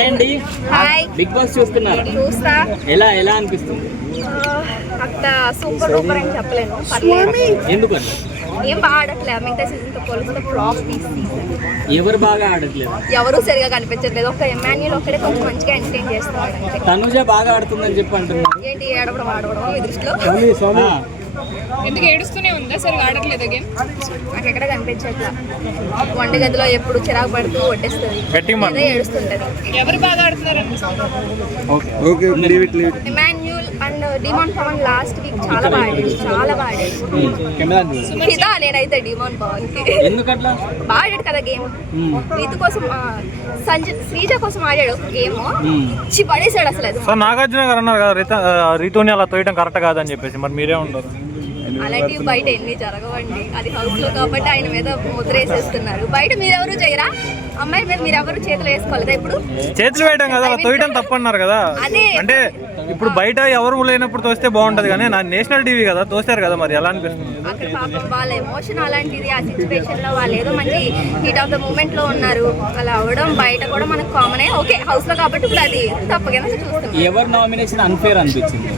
Hi అండి. Hi. Big boss చూస్తున్నారు? చూస్తా. ఎలా అనిపిస్తుంది? అక్కడ సూపర్ డూపర్ అని చెప్పలేను, పర్లేదు. ఎందుకని? ఏం బాగా ఆడట్లేదు, మిగతా సీజన్ తో పోలిస్తే ఫ్లాప్ ఈ సీజన్. ఎవరు బాగా ఆడట్లేదు? ఎవరు సరిగా కనిపించట్లేదు. ఒక ఎమాన్యుల్ ఒక్కడే కొంచెం మంచిగా ఎంటర్టైన్ చేస్తున్నాడు అంతే. తనుజ బాగా ఆడుతుందని చెప్పి అంటున్నారు. ఏంటి ఆడవడం మీ దృష్టిలో? ఎందుకు ఏడుస్తూనే ఉందా, సరిగా ఆడట్లేదు గేమ్? నాకు ఎక్కడ కనిపించట్లా. వంట గదిలో ఎప్పుడు చిరాకు పడుతూ కొట్టేస్తుంది, అదే ఏడుస్తుంటది. ఎవరు బాగా ఆడుతున్నారు అనిపిస్తుంది? Emmanuel and demon Pavan last week చాలా బాగా ఆడాడు. ఫిదా నేనైతే డిమాన్ పవన్ కి. ఎందుకట్లా? బాగా ఆడాడు కదా గేమ్. రీతు కోసం శ్రీజ కోసం ఆడాడు గేమ్, ఇచ్చి పడేసాడు అసలు. అది నాగార్జున గారు అన్నారు కదా రీతుని అలా తోయడం కరెక్ట్ కాదని చెప్పేసి, మరి మీరే ఉంటారు? అలాంటివి బయట ఎన్ని జరగవండి, అది హౌస్ లో కాబట్టి ఆయన మీద ముద్ర వేసేస్తున్నారు. బయట మీరెవరు చేయరా? అమ్మాయి మీద మీరెవరు చేతులు వేసుకోలేదా? ఇప్పుడు చేతులు వేయడం కదా, అలా తోయడం తప్పన్నారు కదా. అదే అంటే ఇప్పుడు బయట ఎవరు లేనప్పుడు తోస్తే బాగుంటది, కానీ నా నేషనల్ టీవీ కదా తోస్తారు కదా, మరి ఎలా అనిపిస్తుంది? అక్కడ పాపం వాళ్ళ ఎమోషన్ అలాంటిది. ఆ సిచ్యువేషన్ లో వాళ్ళు ఏదో మంచి హీట్ ఆఫ్ ద మూమెంట్ లో ఉన్నారు. అలా అవడం బయట కూడా మనకు కామనే. ఓకే, హౌస్ లో కాబట్టి ఇప్పుడు అది తప్పగా చూస్తాం. ఎవరు నామినేషన్ అన్ఫేర్ అనిపించింది?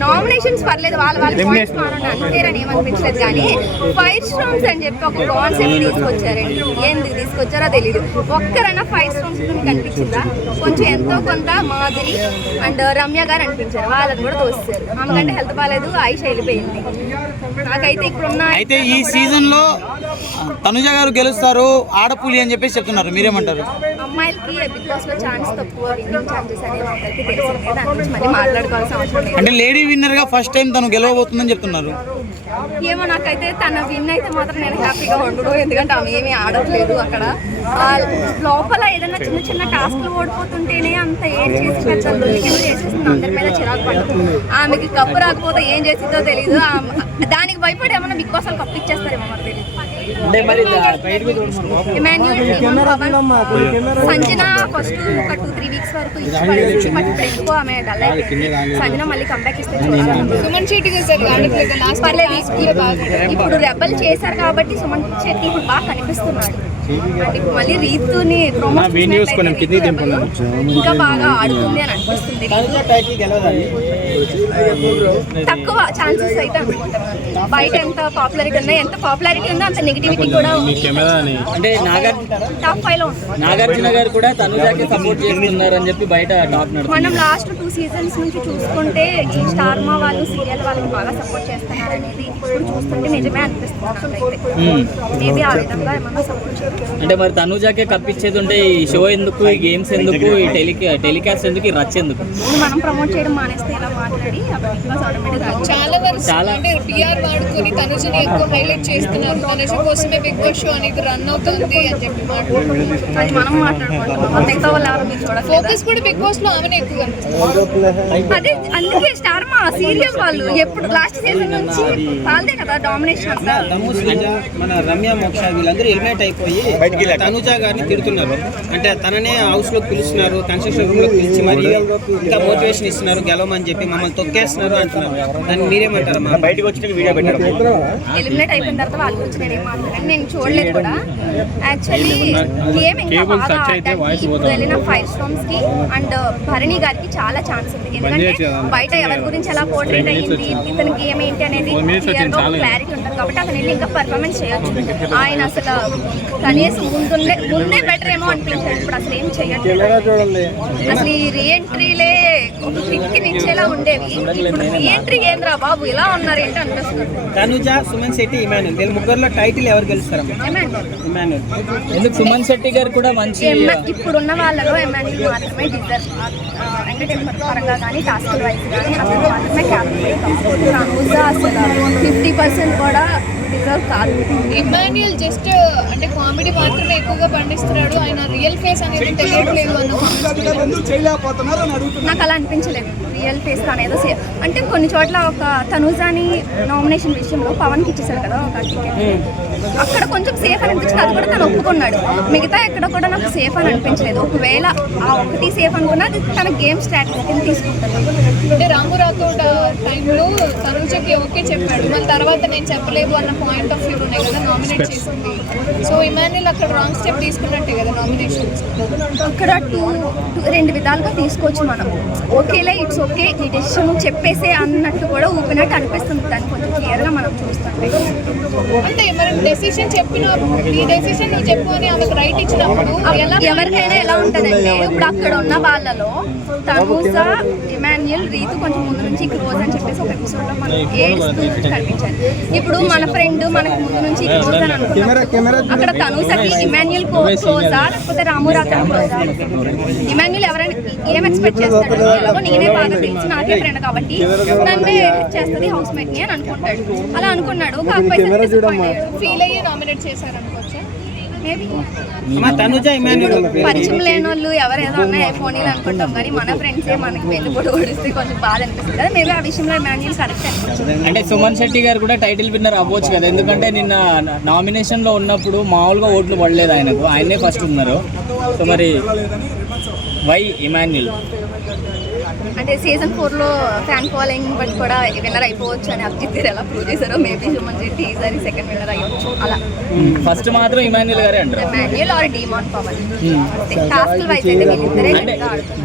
నామినేషన్స్ పర్లేదు, వాళ్ళ పాయింట్స్ మారని అన్ఫేర్ అని ఏమనిపించలేదు. కానీ 5 స్టోన్స్ అని చెప్పి ఒక కాన్సెప్ట్ తీసుకొచ్చారండి. ఎందుకు తీసుకొచ్చారో తెలీదు. ఒక్కరైనా 5 స్టోన్స్ కనిపించిందా? కొంచెం ఎంతో కొంత మాధురి అండ్ రమ్య గారు అనిపించారు, వాళ్ళని కూడా తోస్తారు. ఆమెకంటే హెల్త్ బాగాలేదు, ఆయుష్ వెళ్ళిపోయింది. నాకైతే ఇప్పుడున్న అయితే ఈ సీజన్ లో తనుజ గారు గెలుస్తారు, ఆడపులి అని చెప్పేసి చెప్తున్నారు, మీరేమంటారు? అమ్మాయిలకి బిగ్ బాస్ లో ఛాన్స్ తక్కువ, విన్నింగ్ ఛాన్సెస్ అనేవి అందరికీ తెలిసిందే. దాని గురించి మళ్ళీ మాట్లాడుకోవాల్సిన అవసరం లేదు. అంటే లేడీ విన్నర్ గా ఫస్ట్ టైం తను గెలవబోతుందని చెప్తున్నారు. ఏమో నాకైతే తన విన్ అయితే మాత్రం నేను హ్యాపీగా ఉండడు, ఎందుకంటే ఆమె ఏమీ ఆడట్లేదు అక్కడ. లోపల ఏదైనా చిన్న చిన్న టాస్క్లు ఓడిపోతుంటేనే అంత ఏం చేసి చేసేస్తుంది, అందరి మీద చిరాకు పడదు. ఆమెకి కప్పు రాకపోతే ఏం చేసిందో తెలీదు. దానికి భయపడి ఏమన్నా బిగ్ బాస్ వాళ్ళు కప్పు ఇచ్చేస్తారేమో మరి తెలియదు. సంజన ఫస్ట్ ఒక 2-3 వీక్స్ వరకు ఇచ్చి బట్ ఎక్కువ ఆమె డల్ అయిపోయింది. సంజన మళ్ళీ కంబ్యాక్ ఇస్తే చూడాలి. సుమన్ శెట్టి గారు సరిగా ఆడట్లేదు లాస్ట్. పర్లేదు, ఇప్పుడు రెబల్ చేశారు కాబట్టి సుమన్ శెట్టి ఇప్పుడు బాగా కనిపిస్తున్నాడు. అంటే ఇప్పుడు మళ్ళీ రీతుని ఇంకా బాగా ఆడుతుంది అని అనిపిస్తుంది. తక్కువ ఛాన్సెస్ అయితే అనుకుంటున్నాను. బయట ఎంత పాపులారిటీ ఉందో అంత నెగిటివిటీ కూడా అంటే టాప్ 5 లో ఉంటుంది. నాగార్జున గారు కూడా తనుజాకి సపోర్ట్ చేస్తున్నారు అని చెప్పి బయట టాప్ నడుస్తుంది. మనం లాస్ట్ 2 సీజన్స్ నుంచి చూసుకుంటే ఈ స్టార్ మా వాళ్ళు సీరియల్ వాళ్ళకి బాగా సపోర్ట్ చేస్తున్నారు అనేది ఇప్పుడు చూస్తుంటే నిజమే అనిపిస్తుంది. మేబీ ఆ విధంగా ఏమన్నా సపోర్ట్ చేస్తారు. అంటే మరి తనుజాకే కప్పించేది ఉంటే ఈ షో ఎందుకు, ఈ గేమ్స్ ఎందుకు, ఈ టెలికాస్ట్ ఎందుకు, ఈ రచ్చ ఎందుకు? మనం ప్రమోట్ చేయడం మానేస్తే ఇలా మాట్లాడి చాలా వరకు అంటే పిఆర్ వాడుకొని తనుజని ఎక్కువ హైలైట్ చేస్తున్నారు. తనుజ కోసమే బిగ్ బాస్ షో అనేది రన్ అవుతుంది అని చెప్పి అది మనం మాట్లాడుకుంటున్నాం. మిగతా వాళ్ళు ఎవరు మీరు చూడాలి. ఫోకస్ కూడా బిగ్ బాస్ లో ఆమెనే ఎక్కువ కనిపిస్తుంది. అదే అందుకే స్టార్ మా సీరియల్ వాళ్ళు ఎప్పుడు లాస్ట్ సీజన్ నుంచి వాళ్ళదే కదా డామినేషన్. మన రమ్య మోక్ష వీళ్ళందరూ ఎలిమినేట్ అయిపోయి తనుజ గారిని తిడుతున్నారు. అంటే తననే హౌస్ లో పిలుస్తున్నారు, కన్స్ట్రక్షన్ రూమ్ లో పిలిచి మరి ఇంకా మోటివేషన్ ఇస్తున్నారు, గెలవమని చెప్పి మమ్మల్ని తొక్కేస్తున్నారు అంటున్నారు. దాన్ని మీరేమంటారు? బయటకు వచ్చిన వీడియో పెట్టారు. ఎలిమినేట్ అయిపోయిన తర్వాత వాళ్ళ గురించి నేను ఏం మాట్లాడాను, నేను చూడలేదు కూడా. యాక్చువల్లీ గేమ్ ఇంకా బాగా ఆడడానికి ఇప్పుడు వెళ్ళిన 5 స్టోన్స్ కి అండ్ భరణి గారికి చాలా ఛాన్స్ ఉంది. ఎందుకంటే బయట ఎవరి గురించి ఎలా పోర్ట్రేట్ అయ్యింది, ఇతని గేమ్ ఏంటి అనేది క్లారిటీ ఉంటుంది కాబట్టి అతను వెళ్ళి ఇంకా పర్ఫార్మెన్స్ చేయొచ్చు. ఆయన అసలు కనీసం ముందే బెటర్ ఏమో అనిపించాడు. ఇప్పుడు అసలు ఏం చేయట్లేదు. అసలు ఈ రీఎంట్రీలే ఒక కిక్ ఇచ్చేలా ఉండేవి. ఇప్పుడు రీఎంట్రీ ఏంద్రా బాబు ఇలా ఉన్నారు ఏంటి అనిపిస్తుంది. తనుజ, సుమన్ శెట్టి, ఇమాన్యుల్ వీళ్ళ ముగ్గురులో టైటిల్ ఎవరు గెలుస్తారమ్మా? ఇమాన్యుల్. ఎందుకు? సుమన్ శెట్టి గారు కూడా మంచి ఇప్పుడున్న వాళ్ళలో ఎమాన్యుల్ మాత్రమే డిజర్వ్. ఎంటర్టైన్మెంట్ పరంగా కానీ టాస్క్ వైజ్ కానీ అసలు మాత్రమే క్యాప్టెన్. తనుజ అసలు 50% కూడా డిజర్వ్ కాదు. ఇమాన్యుల్ జస్ట్ అంటే కామెడీ మాత్రమే ఎక్కువగా పండిస్తున్నాడు. ఆయన రియల్ ఫేస్ అనేది తెలియట్లేదు నాకు అలా అనిపించలేదు. రియల్ ఫేస్ అనేది అంటే కొన్ని చోట్ల ఒక తనుజాని నామినేషన్ విషయంలో పవన్కి ఇచ్చేసారు కదా ఒక టికెట్, అక్కడ కొంచెం సేఫ్ అని అనిపించింది, అది కూడా తను ఒప్పుకున్నాడు. మిగతా ఎక్కడ కూడా నాకు సేఫ్ అని అనిపించలేదు. ఒకవేళ ఆ ఒకటి సేఫ్ అనుకున్నా అది తన గేమ్ స్ట్రాటజీ కింద తీసుకుంటాను. అంటే రాము రాథోడ్ టైంలో తనుజకి ఓకే చెప్పాడు, మళ్ళీ తర్వాత నేను చెప్పలేదు అన్న పాయింట్ ఆఫ్ వ్యూలోనే కదా నామినేట్ చేసింది. సో ఇమాన్యుల్ అక్కడ రాంగ్ స్టెప్ తీసుకున్నట్టే కదా నామినేషన్. అక్కడ రెండు విధాలుగా తీసుకోవచ్చు మనం. ఓకేలే ఇట్స్ ఓకే ఈ డెసిషన్ చెప్పేసే అన్నట్టు కూడా ఊపినట్టు అనిపిస్తుంది. దాన్ని కొంచెం క్లియర్గా మనం చూస్తాం. అంటే మరి డెసిషన్ చెప్పిన ఈ డెసిషన్ నువ్వు చెప్పు అని ఆమెకు రైట్ ఇచ్చినప్పుడు ఎవరికైనా ఎలా ఉంటుందంటే ఇప్పుడు అక్కడ ఉన్న వాళ్ళలో తనూజా, ఇమాన్యుల్, రీతు కొంచెం ముందు నుంచి క్లోజ్ అని చెప్పేసి ఒక ఎపిసోడ్లో మనం ఏడుస్తూ కనిపించాలి. ఇప్పుడు మన ఫ్రెండ్ మనకు ముందు నుంచి క్లోజ్ అని అనుకుంటాం, అక్కడ తనూజాకి ఇమాన్యుల్ క్లోజా లేకపోతే రాము రాథోడ్ క్లోజా? ఇమాన్యుల్ ఎవరైనా ఏం ఎక్స్పెక్ట్ చేస్తాడు, ఎలాగో నేనే బాగా తెలిసి నాకే ఫ్రెండ్ కాబట్టి నన్నే చేస్తుంది హౌస్ మేట్ ని అని అనుకుంటాడు. అలా అనుకున్నాడు, కాకపోతే ఫీల్ అయ్యి నామినేట్ చేశారనుకోవచ్చా? మేబీ తనుజ ఇమాన్యుల్ పరిచయం లేని వాళ్ళు ఎవరేదో అన్నా ఫోన్లు అనుకుంటాం, కానీ మన ఫ్రెండ్సే మనకి పెళ్లి కూడా ఓడిస్తే కొంచెం బాధ అనిపిస్తుంది కదా. మేబీ ఆ విషయంలో ఇమాన్యుల్ కరెక్ట్ అనిపిస్తుంది. అంటే సుమన్ శెట్టి గారు కూడా టైటిల్ విన్నర్ అవ్వచ్చు కదా, ఎందుకంటే నిన్న నామినేషన్లో ఉన్నప్పుడు మామూలుగా ఓట్లు పడలేదు ఆయనకు, ఆయనే ఫస్ట్ ఉన్నారు. సో మరి వై ఇమాన్యుల్? అంటే సీజన్ 4లో ఫ్యాన్ ఫాలోయింగ్ బట్టి కూడా విన్నర్ అయిపోవచ్చు అని అభిజిత్ గారు ఎలా ప్రూవ్ చేశారో మేబీ సుమన్ శెట్టి ఈసారి సెకండ్ విన్నర్ అయ్యవచ్చు. అలా ఫస్ట్ మాత్రం ఇమాన్యుల్ గారే అంటారు. Emmanuel or Demon Pavan task wise అయితే వీళ్ళిద్దరే అంటే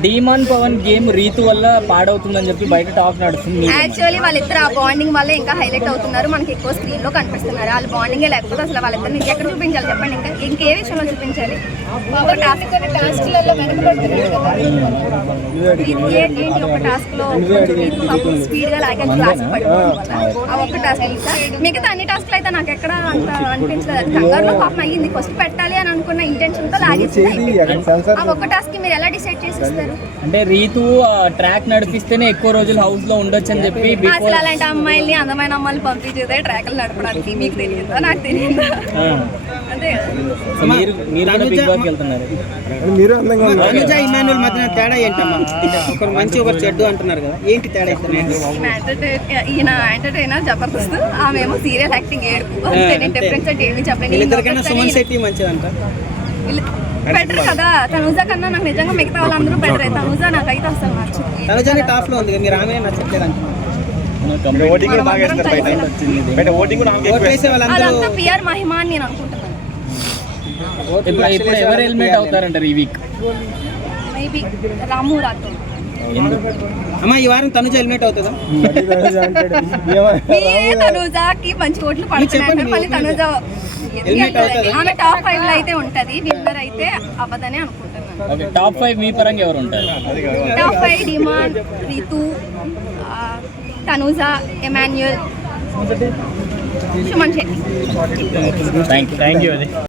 డీమాన్ పవన్ గేమ్ రీతు వల్ల పాడవుతుందని చెప్పి బయట టాక్ నడుస్తుంది. యాక్చువల్లీ వాళ్ళిద్దరు ఆ బాండింగ్ వల్ల ఇంకా హైలైట్ అవుతున్నారు, మనకి ఎక్కువ స్క్రీన్ లో కనిపిస్తున్నారు. వాళ్ళ బాండింగే లేకపోతే అసలు వాళ్ళిద్దరు మీకు ఎక్కడ చూపించాలి చెప్పండి, ఇంకే విషయంలో చూపించాలి? కొన్ని టాస్క్లలో వెనకబడుతున్నారు కదా. ఏంటి ఒక టాస్క్ లో స్పీడ్ గా లాగే క్లాస్ పడిపోవడం ఆ ఒక్క టాస్క్. మిగతా అన్ని టాస్క్లు అయితే నాకు ఎక్కడ అంత అనిపించలేదు. అది కంగారులో పాపం అయ్యింది, ఫస్ట్ పెట్టాలి అని అనుకున్న ఇంటెన్షన్ తో లాగేసింది. ఆ ఒక్క టాస్క్ మీరు ఎలా డిసైడ్ చేసిస్తారు? అంటే రీతు ట్రాక్ నడిపిస్తేనే ఎక్కువ రోజులు హౌస్ లో ఉండొచ్చు అని చెప్పి అసలు అలాంటి అమ్మాయిల్ని అందమైన అమ్మాయిలు పంపించేదే ట్రాక్లు నడపడానికి. మీకు తెలియదా? నాకు తెలియదా? అంటే మీరు బిగ్ బాస్ వెళ్తున్నారు. తనుజ ఇమాన్యుల్ మధ్యన తేడా ఏంటమ్మా? ఒకరు మంచి ఒకరు చెడ్డు అంటున్నారు కదా, ఏంటి తేడా? ఈయన ఎంటర్టైనర్ జబర్దస్త్, ఆమె ఏమో సీరియల్ యాక్టింగ్ ఏడుపు. నేను డిఫరెన్స్ అంటే ఏమి వీళ్ళిద్దరికైనా సుమన్ శెట్టి మంచిదంట. బెటర్ కదా. తనుజా కన్నా నాకు నిజంగా మిగతా వాళ్ళందరూ బెటర్. తనుజా నాకైతే అసలు నచ్చింది. తనుజాని టాప్ లో ఉంది, మీరు ఆమె నచ్చట్లేదు అంటున్నారు. ఓట్ వేసే వాళ్ళందరూ అదంతా పిఆర్ మహిమ అని నేను అనుకుంటున్నాను. ఇప్పుడు ఎవరు ఎలిమినేట్ అవుతారంటారు ఈ వీక్? మేబీ రాము రాథోడ్. అమ్మా ఈ వారం తనుజ ఎలిమినేట్ అవుతుందా? తనుజాకి మంచి ఓట్లు పడుతున్నాయి, మళ్ళీ తనుజ ఆమె టాప్ 5 లో అయితే ఉంటది. విన్నర్ అయితే అవ్వదని అనుకుంటున్నాను. టాప్ 5 మీ పరంగా ఎవరు ఉంటారు? Top 5 Demon, Rithu, Tanuja, Emmanuel, Suman Shetty. Thank you.